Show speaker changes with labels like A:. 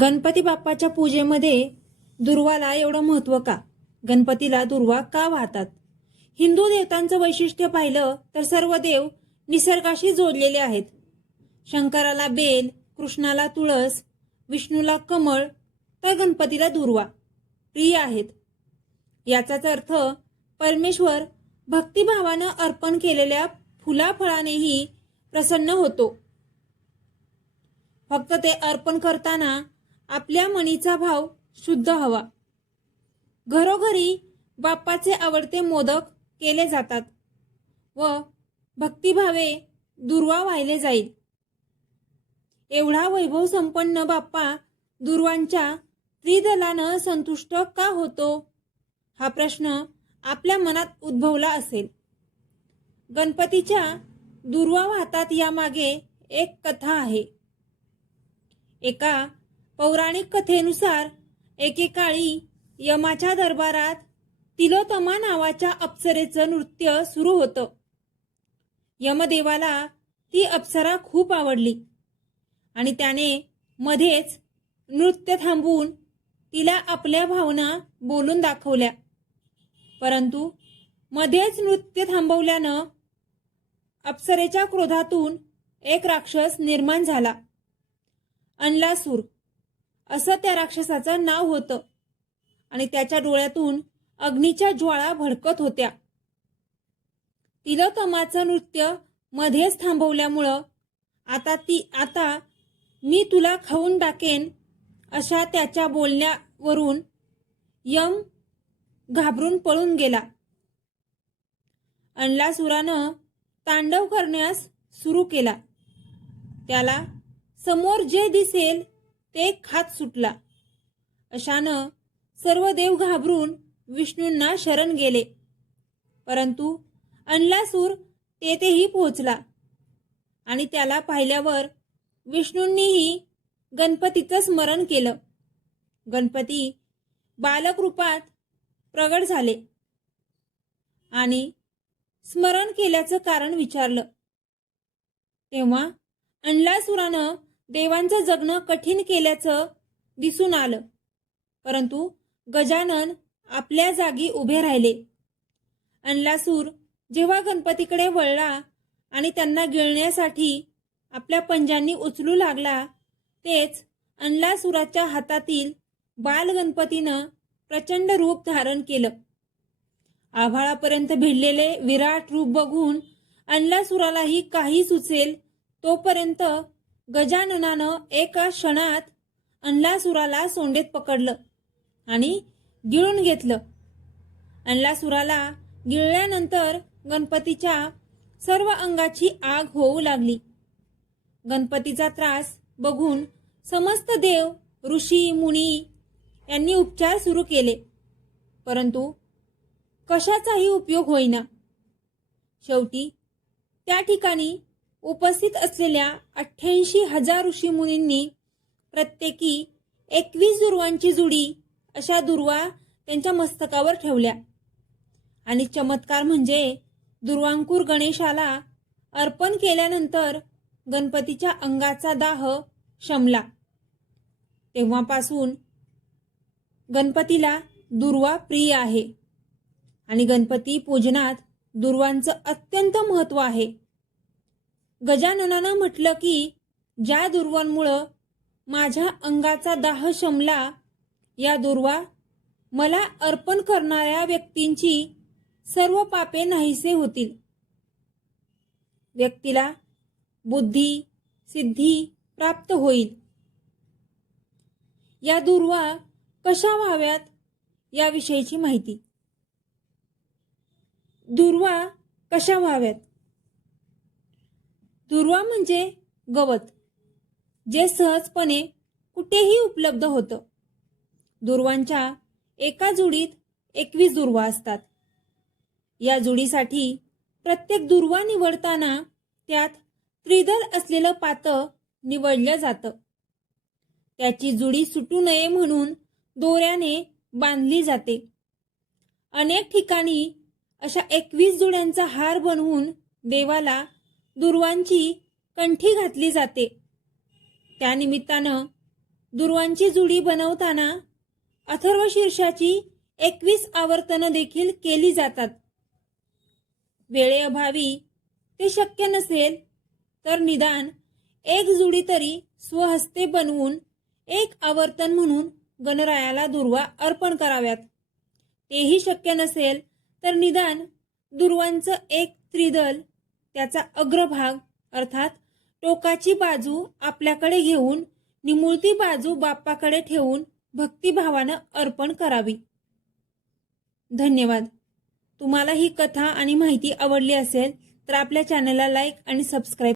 A: गणपती बाप्पाच्या पूजेमध्ये दुर्वाला एवढं महत्त्व का? गणपतीला दुर्वा का वाहतात? हिंदू देवतांचं वैशिष्ट्य पाहिलं तर सर्व देव निसर्गाशी जोडलेले आहेत. शंकराला बेल कृष्णाला तुळस विष्णूला कमळ तर गणपतीला दुर्वा. प्रिय आहेत. याचाच अर्थ परमेश्वर भक्तिभावानं अर्पण केलेल्या फुलाफळानेही प्रसन्न होतो. फक्त ते अर्पण करताना आपल्या मनीचा भाव शुद्ध हवा. घरोघरी बाप्पाचे आवडते मोदक केले जातात व भक्तिभावे दुर्वा वाहिले जाईल. एवढा वैभव संपन्न बाप्पा दुर्वांच्या त्रिदलानं संतुष्ट का होतो? हा प्रश्न आपल्या मनात उद्भवला असेल. गणपतीच्या दुर्वा वाहतात यामागे एक कथा आहे. एका पौराणिक कथेनुसार एकेकाळी यमाच्या दरबारात तिलोतमा नावाच्या अप्सरेचं नृत्य सुरू होतं. यमदेवाला ती अप्सरा खूप आवडली आणि त्याने मध्येच नृत्य थांबवून तिला आपल्या भावना बोलून दाखवल्या. परंतु मध्येच नृत्य थांबवल्यानं अप्सरेच्या क्रोधातून एक राक्षस निर्माण झाला. अनलासूर असं त्या राक्षसाचं नाव होतं. आणि त्याच्या डोळ्यातून अग्नीच्या ज्वाळा भडकत होत्या. तिलोतमाचं नृत्य मध्येच थांबवल्यामुळं आता ती आता मी तुला खाऊन टाकेन अशा त्याच्या बोलण्यावरून यम घाबरून पळून गेला. अंडलासुरानं तांडव करण्यास सुरू केला. त्याला समोर जे दिसेल ते खात सुटला. अशानं सर्व देव घाबरून विष्णूंना शरण गेले. परंतु अनलासूर तेथेही पोहोचला आणि त्याला पाहिल्यावर विष्णूंनीही गणपतीचं स्मरण केलं. गणपती बालक रूपात प्रगट झाले आणि स्मरण केल्याचं कारण विचारलं. तेव्हा अनलासुरानं देवांचं जगणं कठीण केल्याचं दिसून आलं. परंतु गजानन आपल्या जागी उभे राहिले. अनलासूर जेव्हा गणपतीकडे वळला आणि त्यांना गिळण्यासाठी आपल्या पंजांनी उचलू लागला तेच अनलासुराच्या हातातील बाल गणपतीनं प्रचंड रूप धारण केलं. आभाळापर्यंत भिडलेले विराट रूप बघून अनलासुरालाही काही सुचेल तोपर्यंत गजाननानं एका क्षणात अंलासुराला सोंडेत पकडलं आणि गिळून घेतलं. अंलासुराला गिळल्यानंतर गणपतीच्या सर्व अंगाची आग होऊ लागली. गणपतीचा त्रास बघून समस्त देव ऋषी मुनी यांनी उपचार सुरू केले. परंतु कशाचाही उपयोग होईना. शेवटी त्या ठिकाणी उपस्थित असलेल्या अठ्ठ्याऐंशी हजार ऋषी मुनींनी प्रत्येकी एकवीस दुर्वांची जुडी अशा दुर्वा त्यांच्या मस्तकावर ठेवल्या. आणि चमत्कार म्हणजे दुर्वांकूर गणेशाला अर्पण केल्यानंतर गणपतीच्या अंगाचा दाह शमला. तेव्हापासून गणपतीला दुर्वा प्रिय आहे. आणि गणपती पूजनात दुर्वांचं अत्यंत महत्त्व आहे. गजाननानं म्हटलं की ज्या दुर्वांमुळं माझ्या अंगाचा दाह शमला या दुर्वा मला अर्पण करणाऱ्या व्यक्तींची सर्व पापे नाहीसे होतील. व्यक्तीला बुद्धी सिद्धी प्राप्त होईल. या दुर्वा कशा व्हाव्यात याविषयीची माहिती. दुर्वा कशा व्हाव्यात? दुर्वा म्हणजे गवत जे सहजपणे कुठेही उपलब्ध होतं. दुर्वांच्या एका जुडीत एकवीस दुर्वा असतात. या जुडीसाठी प्रत्येक दुर्वा निवडताना त्यात त्रिदल असलेलं पातं निवडलं जातं. त्याची जुडी सुटू नये म्हणून दोऱ्याने बांधली जाते. अनेक ठिकाणी अशा एकवीस जुड्यांचा हार बनवून देवाला दुर्वांची कंठी घातली जाते. त्यानिमित्तानं दुर्वांची जुडी बनवताना अथर्व शीर्षाची एकवीस आवर्तनं देखील केली जातात. वेळेअभावी ते शक्य नसेल तर निदान एक जुडी तरी स्वहस्ते बनवून एक आवर्तन म्हणून गणरायाला दुर्वा अर्पण कराव्यात. तेही शक्य नसेल तर निदान दुर्वांचं एक त्रिदल त्याचा अग्रभाग अर्थात टोकाची बाजू आपल्याकडे घेऊन निमुळती बाजू बाप्पाकडे ठेवून भक्तिभावानं अर्पण करावी. धन्यवाद. तुम्हाला ही कथा आणि माहिती आवडली असेल तर आपल्या चॅनलला लाईक आणि सबस्क्राईब